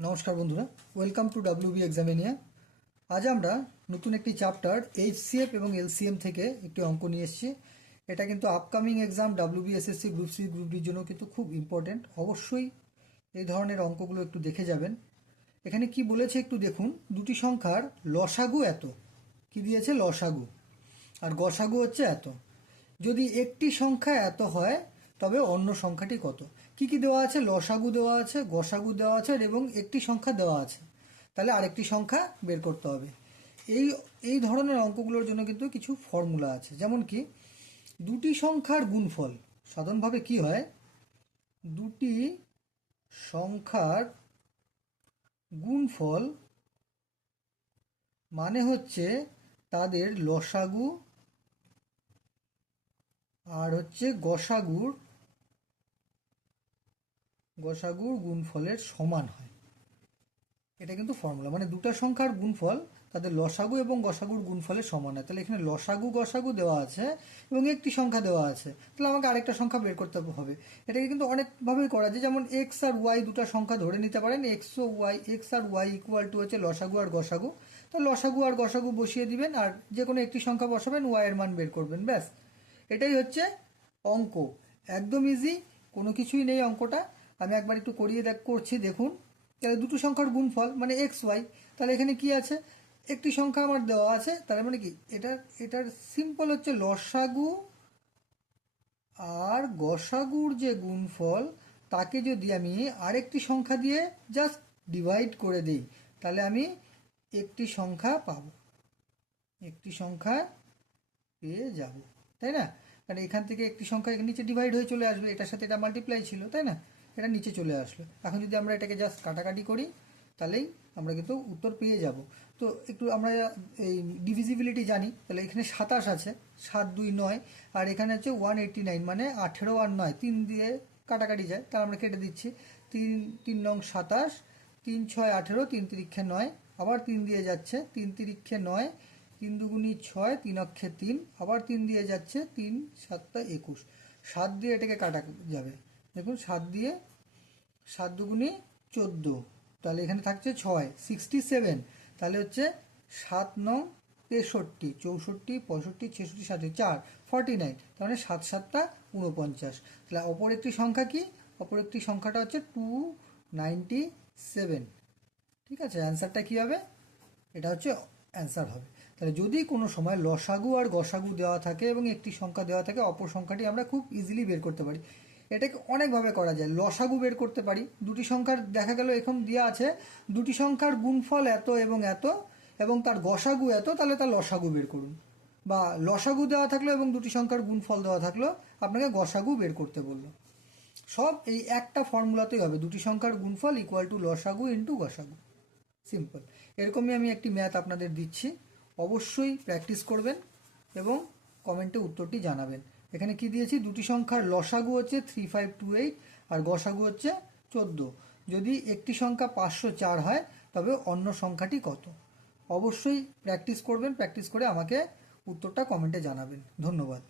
নমস্কার বন্ধুরা welcome two WB এক্সামিনিয়া আজ আমরা নতুন একটি চ্যাপ্টার এইচসিএফ এবং এলসিএম থেকে একটি অঙ্ক নিয়ে এসেছি। এটা কিন্তু upcoming exam WB SSC group C group ডির জন্য কিন্তু খুব ইম্পর্টেন্ট অবশ্যই এই ধরনের অঙ্কগুলো একটু দেখে যাবেন। এখানে কি বলেছে একটু দেখুন। দুটি সংখ্যার লসাগু এত। কি দিয়েছে? লসাগু। আর গসাগু হচ্ছে এত। যদি একটি সংখ্যা এত হয় তবে অন্য সংখ্যাটি কত? কি কি দেওয়া আছে? লসাগু দেওয়া আছে, গসাগু দেওয়া আছে এবং একটি সংখ্যা দেওয়া আছে। তাহলে আরেকটি সংখ্যা বের করতে হবে। এই এই ধরনের অঙ্কগুলোর জন্য কিন্তু কিছু ফর্মুলা আছে। যেমন কি, দুটি সংখ্যার গুণফল, সাধারণভাবে কি হয়? দুটি সংখ্যার গুণফল মানে হচ্ছে তাদের লসাগু আর হচ্ছে গসাগুর গসাগুর গুণফলের সমান হয়। এটা কিন্তু ফর্মুলা মানে দুটো সংখ্যার গুণফল, তাদের লসাগু এবং গসাগুর গুণফলের সমান হয়। তাহলে এখানে লসাগু, গসাগু দেওয়া আছে এবং একটি সংখ্যা দেওয়া আছে। তাহলে আমাকে আরেকটা সংখ্যা বের করতে হবে। এটাকে কিন্তু অনেকভাবেই করা যায়, যেমন এক্স আর ওয়াই দুটো সংখ্যা ধরে নিতে পারেন। এক্স ও ওয়াই এক্স আর ওয়াই ইকুয়াল টু হচ্ছে লসাগু আর গসাগু। তো লসাগু আর গসাগু বসিয়ে দিবেন আর যে কোনো একটি সংখ্যা বসাবেন ওয়াই এর মান বের করবেন, ব্যাস। এটাই হচ্ছে অঙ্ক। একদম ইজি কোনো কিছুই নেই অঙ্কটা। আমি একবার একটু করিয়ে দেখ করছি, দেখুন। তাহলে দুটো সংখ্যার গুণফল মানে এক্স ওয়াই তাহলে এখানে কি আছে? একটি সংখ্যা আমার দেওয়া আছে, তার মানে কি? এটার এটার সিম্পল হচ্ছে লসাগু আর গসাগুর যে গুণফল, তাকে যদি আমি আরেকটি সংখ্যা দিয়ে জাস্ট ডিভাইড করে দিই, তাহলে আমি একটি সংখ্যা পাব। একটি সংখ্যা পেয়ে যাব, তাই না? কারণ এখান থেকে একটি সংখ্যা নিচে ডিভাইড হয়ে চলে আসবে, এটার সাথে এটা মাল্টিপ্লাই ছিল, তাই না? এটা নিচে চলে আসলো। এখন যদি আমরা এটাকে জাস্ট কাটাকাটি করি, তাহলেই আমরা কিন্তু উত্তর পেয়ে যাব। তো একটু আমরা এই ডিভিজিবিলিটি জানি, তাহলে এখানে সাতাশ আছে, সাত, দুই, নয়, আর এখানে হচ্ছে ওয়ান এইটটি নাইন মানে আঠেরো আর নয়, তিন দিয়ে কাটাকাটি যায়, তাহলে আমরা কেটে দিচ্ছি। তিন তিন নং সাতাশ, তিন, ছয়, আঠেরো, তিন তিরিক্ষে নয়, আবার তিন দিয়ে যাচ্ছে, তিন তিরিক্ষে নয়, তিন দুগুণি ছয়, তিন অক্ষে তিন, আবার তিন দিয়ে যাচ্ছে, তিন, সাতটা একুশ। সাত দিয়ে এটাকে কাটা যাবে। দেখুন, সাত দিয়ে সাত দুগুণি চোদ্দ। তাহলে এখানে থাকছে ছয় সিক্সটি সেভেন তাহলে হচ্ছে সাত নং তেষট্টি, চৌষট্টি, পঁয়ষট্টি, ছেষট্টি, সাতষট্টি, চার ফর্টি নাইন তার মানে সাত সাতটা উনপঞ্চাশ তাহলে অপর একটি সংখ্যা কি? অপর একটি সংখ্যাটা হচ্ছে টু নাইনটি সেভেন ঠিক আছে? অ্যান্সারটা কী হবে? এটা হচ্ছে অ্যান্সার হবে। তাহলে যদি কোনো সময় লসাগু আর গসাগু দেওয়া থাকে এবং একটি সংখ্যা দেওয়া থাকে, অপর সংখ্যাটি আমরা খুব ইজিলি বের করতে পারি। এটাকে অনেকভাবে করা যায়। লসাগু বের করতে পারি। দুটি সংখ্যার দেখা গেল এখন দেওয়া আছে। দুটি সংখ্যার গুণফল এত এবং এত এবং তার গসাগু এত, তাহলে তার লসাগু বের করুন। বা লসাগু দেওয়া থাকল এবং দুটি সংখ্যার গুণফল দেওয়া থাকল, আপনাকে গসাগু বের করতে বলল। সব এই একটা ফর্মুলাতেই হবে। দুটি সংখ্যার গুণফল ইকুয়াল টু লসাগু ইন্টু গসাগু। সিম্পল এরকমই আমি একটি ম্যাথ আপনাদের দিচ্ছি। অবশ্যই প্র্যাকটিস করবেন এবং কমেন্টে উত্তরটি জানাবেন। এখানে কি দিয়েছি? দুটি সংখ্যার লসাগু হচ্ছে থ্রি ফাইভ টু এইট আর গসাগু হচ্ছে চোদ্দ। যদি একটি সংখ্যা পাঁচশো চার হয়, তবে অন্য সংখ্যাটি কত? অবশ্যই প্র্যাকটিস করবেন প্র্যাকটিস করে আমাকে উত্তরটা কমেন্টে জানাবেন। ধন্যবাদ।